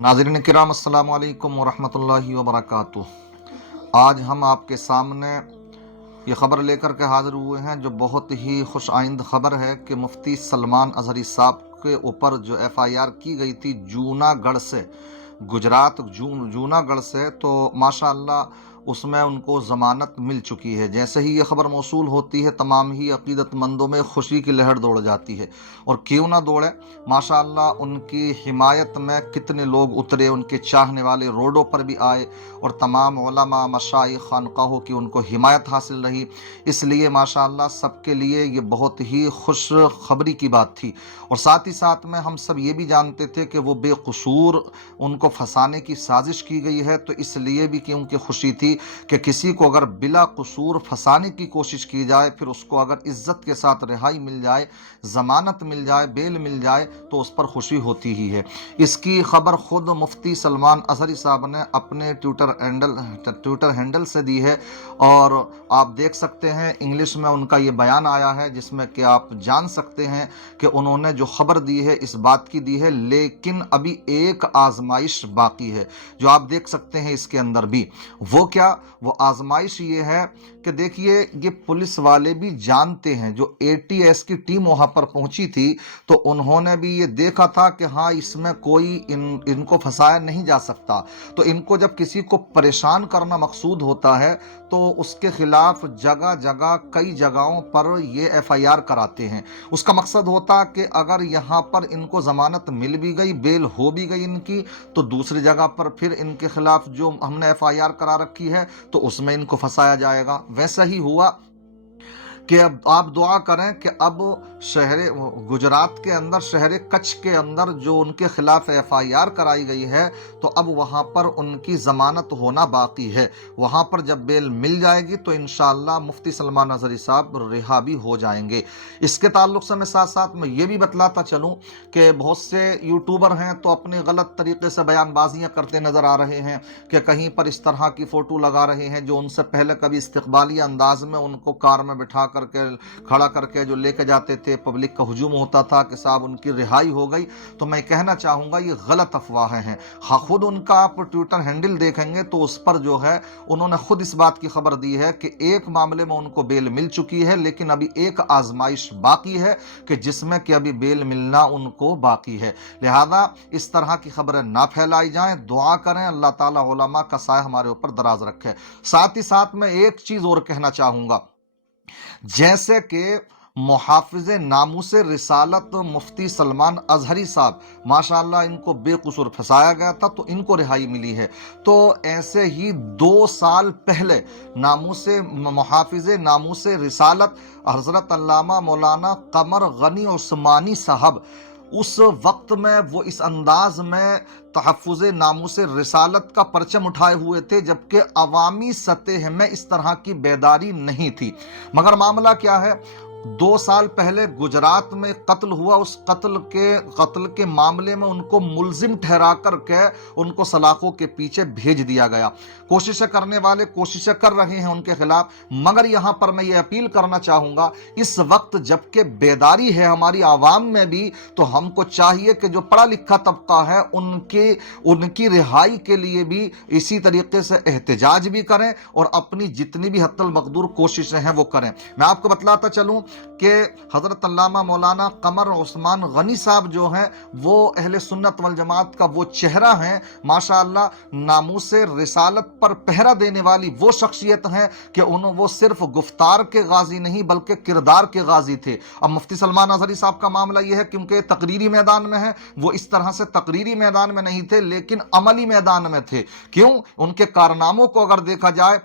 नाज़रीन किराम अस्सलामु अलैकुम वरहमतुल्लाहि वबरकातुह। आज हम आपके सामने ये ख़बर लेकर के हाज़िर हुए हैं जो बहुत ही खुश आइंद ख़बर है कि मुफ्ती सलमान अज़हरी साहब के ऊपर जो एफ़आईआर की गई थी जूनागढ़ से, गुजरात जूनागढ़ से, तो माशाअल्लाह उसमें उनको ज़मानत मिल चुकी है। जैसे ही ये ख़बर मौसूल होती है तमाम ही अक़ीदतमंदों में खुशी की लहर दौड़ जाती है। और क्यों ना दौड़े, माशाअल्लाह उनकी हिमायत में कितने लोग उतरे, उनके चाहने वाले रोडों पर भी आए और तमाम उलमा मशाइख खानकाहों की उनको हिमायत हासिल रही। इसलिए माशाअल्लाह सबके लिए ये बहुत ही खुश खबरी की बात थी। और साथ ही साथ में हम सब ये भी जानते थे कि वो बेकसूर, उनको फंसाने की साजिश की गई है, तो इसलिए भी क्योंकि खुशी थी कि किसी को अगर बिला कसूर फंसाने की कोशिश की जाए, फिर उसको अगर इज्जत के साथ रिहाई मिल जाए, ज़मानत मिल जाए, बेल मिल जाए, तो उस पर खुशी होती ही है। इसकी खबर खुद मुफ्ती सलमान अज़हरी साहब ने अपने ट्विटर हैंडल से दी है और आप देख सकते हैं इंग्लिश में उनका ये बयान आया है जिसमें कि आप जान सकते हैं कि उन्होंने जो खबर दी है इस बात की दी है, लेकिन अभी एक आजमाइश बाकी है जो आप देख सकते हैं इसके अंदर भी। वो क्या? वो आजमाइश ये है कि देखिए, ये पुलिस वाले भी जानते हैं, जो एटीएस की टीम वहां पर पहुंची थी तो उन्होंने भी ये देखा था कि हाँ इसमें कोई इनको फंसाया नहीं जा सकता। तो इनको जब किसी को परेशान करना मकसूद होता है तो उसके खिलाफ जगह जगह कई जगहों पर ये एफआईआर कराते हैं। उसका मकसद होता कि अगर यहाँ पर इनको ज़मानत मिल भी गई, बेल हो भी गई इनकी, तो दूसरी जगह पर फिर इनके खिलाफ जो हमने एफआईआर करा रखी है तो उसमें इनको फंसाया जाएगा। वैसा ही हुआ कि अब आप दुआ करें कि अब शहर गुजरात के अंदर, शहर कच्छ के अंदर जो उनके खिलाफ एफआईआर कराई गई है, तो अब वहाँ पर उनकी ज़मानत होना बाकी है। वहाँ पर जब बेल मिल जाएगी तो इंशाअल्लाह मुफ्ती सलमान अज़हरी साहब रिहा भी हो जाएंगे। इसके ताल्लुक से मैं साथ साथ में ये भी बतलाता चलूँ कि बहुत से यूट्यूबर हैं तो अपने गलत तरीके से बयानबाजियाँ करते नज़र आ रहे हैं कि कहीं पर इस तरह की फ़ोटो लगा रहे हैं जो उनसे पहले कभी इस्तकबाली अंदाज में उनको कार में बिठा करके खड़ा करके जो लेके जाते थे, पब्लिक का हुजूम होता था कि साहब उनकी रिहाई हो गई। तो मैं कहना चाहूँगा ये गलत अफवाहें हैं। हाँ, खुद उनका आप ट्विटर हैंडल देखेंगे तो उस पर जो है उन्होंने खुद इस बात की खबर दी है कि एक मामले में उनको बेल मिल चुकी है, लेकिन अभी एक आजमाइश बाकी है कि जिसमें कि अभी बेल मिलना उनको बाकी है। लिहाजा इस तरह की खबरें ना फैलाई जाएं। दुआ करें अल्लाह ताला उलमा का साया हमारे ऊपर दराज रखे। साथ ही साथ मैं एक चीज़ और कहना चाहूँगा, जैसे कि मुहाफिज नामूसे रिसालत मुफ्ती सलमान अज़हरी साहब, माशाअल्लाह इनको बेकसूर फंसाया गया था तो इनको रिहाई मिली है। तो ऐसे ही 2 साल पहले नामूसे मुहाफिज नामूसे रिसालत हज़रत अल्लामा मौलाना कमर गनी उस्मानी साहब, उस वक्त में वो इस अंदाज में तहफ़्फ़ुज़ नामूस रिसालत का परचम उठाए हुए थे, जबकि अवामी सतह में इस तरह की बेदारी नहीं थी। मगर मामला क्या है, 2 साल पहले गुजरात में कत्ल हुआ, उस कत्ल के मामले में उनको मुल्जिम ठहरा करके उनको सलाखों के पीछे भेज दिया गया। कोशिशें करने वाले कोशिशें कर रहे हैं उनके खिलाफ, मगर यहाँ पर मैं ये अपील करना चाहूँगा, इस वक्त जबकि बेदारी है हमारी आवाम में भी, तो हमको चाहिए कि जो पढ़ा लिखा तबका है उनकी रिहाई के लिए भी इसी तरीके से एहतजाज भी करें और अपनी जितनी भी हत्तल मकदूर कोशिशें हैं वो करें। मैं आपको बतलाता चलूँ कि हज़रत अल्लामा मौलाना कमर उस्मान गनी साहब जो हैं वो अहले सुन्नत वल जमात का वो चेहरा हैं, माशाअल्लाह नामूसे रिसालत पर पहरा देने वाली वो शख्सियत हैं कि वो सिर्फ गुफ्तार के गाजी नहीं बल्कि किरदार के गाजी थे। अब मुफ्ती सलमान अज़हरी साहब का मामला ये है क्योंकि तकरीरी मैदान में है, वो इस तरह से तकरीरी मैदान में नहीं थे लेकिन अमली मैदान में थे। क्यों? उनके कारनामों को अगर देखा जाए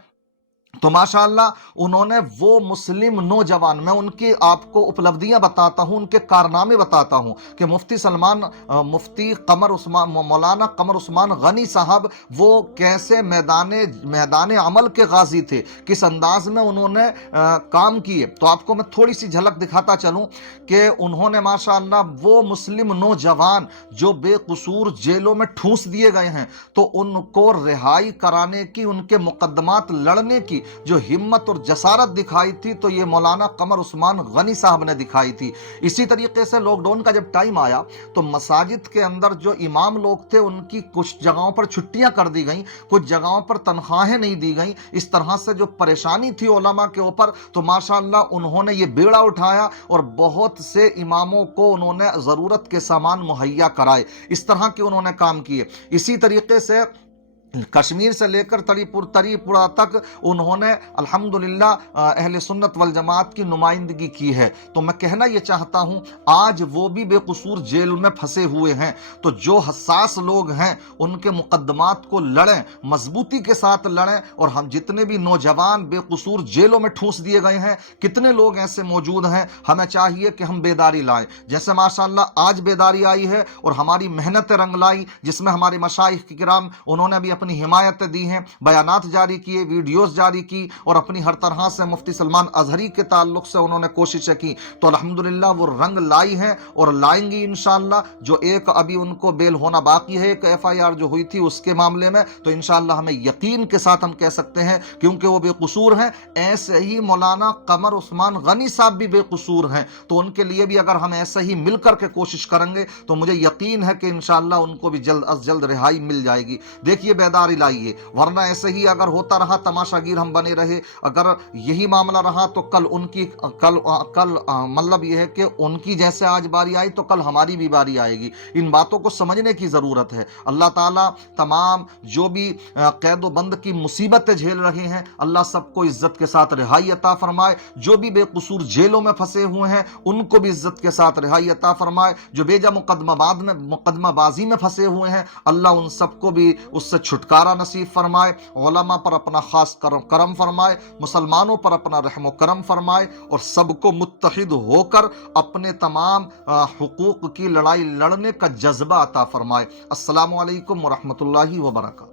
तो माशाअल्लाह उन्होंने वो मुस्लिम नौजवान, मैं उनकी आपको उपलब्धियां बताता हूं, उनके कारनामे बताता हूं कि मुफ्ती मौलाना कमर उस्मान गनी साहब वो कैसे मैदान अमल के गाजी थे, किस अंदाज में उन्होंने काम किए। तो आपको मैं थोड़ी सी झलक दिखाता चलूं कि उन्होंने माशाअल्लाह वो मुस्लिम नौजवान जो बेकसूर जेलों में ठूंस दिए गए हैं तो उनको रिहाई कराने की, उनके मुकदमात लड़ने की جو ہمت اور جسارت دکھائی تھی تو یہ مولانا قمر عثمان غنی صاحب نے دکھائی تھی۔ اسی طریقے سے لاک ڈاؤن کا جب ٹائم آیا تو مساجد کے اندر جو امام لوگ تھے ان کی کچھ جگہوں پر چھٹیاں کر دی گئیں، کچھ جگہوں پر تنخواہیں نہیں دی گئیں، اس طرح سے جو پریشانی تھی علماء کے اوپر، تو ماشاءاللہ انہوں نے یہ بیڑا اٹھایا اور بہت سے اماموں کو انہوں نے ضرورت کے سامان مہیا کرائے، اس طرح کے انہوں نے کام کیے۔ اسی طریقے سے کشمیر سے لے کر تری پورہ تک انہوں نے الحمدللہ اہل سنت والجماعت کی نمائندگی کی ہے۔ تو میں کہنا یہ چاہتا ہوں آج وہ بھی بے قصور جیل میں پھنسے ہوئے ہیں، تو جو حساس لوگ ہیں ان کے مقدمات کو لڑیں، مضبوطی کے ساتھ لڑیں، اور ہم جتنے بھی نوجوان بے قصور جیلوں میں ٹھونس دیے گئے ہیں، کتنے لوگ ایسے موجود ہیں، ہمیں چاہیے کہ ہم بیداری لائیں، جیسے ماشاءاللہ آج بیداری آئی ہے اور ہماری محنت رنگ لائی، جس میں ہمارے مشائخ کرام انہوں نے بھی اپنی حمایت دی ہیں، بیانات جاری کیے، ویڈیوز جاری کی، اور اپنی ہر طرح سے مفتی سلمان اظہری کے تعلق سے انہوں نے کوششیں کی، تو الحمدللہ وہ رنگ لائی ہیں اور لائیں گی انشاءاللہ۔ جو ایک ابھی ان کو بیل ہونا باقی ہے، ایک FIR جو ہوئی تھی اس کے معاملے میں، تو انشاءاللہ ہمیں یقین کے ساتھ ہم کہہ سکتے ہیں کیونکہ وہ بے قصور ہیں، ایسے ہی مولانا قمر عثمان غنی صاحب بھی بے قصور ہیں، تو ان کے لیے بھی اگر ہم ایسے ہی مل کر کے کوشش کریں گے تو مجھے یقین ہے کہ انشاءاللہ ان کو بھی جلد از جلد رہائی مل جائے گی۔ دیکھیے بیداری لائیے، ورنہ ایسے ہی اگر ہوتا رہا تماشا گیر ہم بنے رہے، اگر یہی معاملہ رہا تو کل ان کی مطلب یہ ہے کہ ان کی جیسے آج باری آئی تو کل ہماری بھی باری آئے گی۔ ان باتوں کو سمجھنے کی ضرورت ہے۔ اللہ تعالیٰ تمام جو بھی قید و بند کی مصیبتیں جھیل رہے ہیں، اللہ سب کو عزت کے ساتھ رہائی عطا فرمائے، جو بھی بے قصور جیلوں میں پھنسے ہوئے ہیں ان کو بھی عزت کے ساتھ رہائی عطا فرمائے، جو بیجا مقدمہ بازی میں پھنسے ہوئے ہیں اللہ ان سب کو بھی اس سے چھٹکارا نصیب فرمائے، علماء پر اپنا خاص کرم فرمائے، مسلمانوں پر اپنا رحم و کرم فرمائے، اور سب کو متحد ہو کر اپنے تمام حقوق کی لڑائی لڑنے کا جذبہ عطا فرمائے۔ السلام علیکم ورحمۃ اللہ وبرکاتہ۔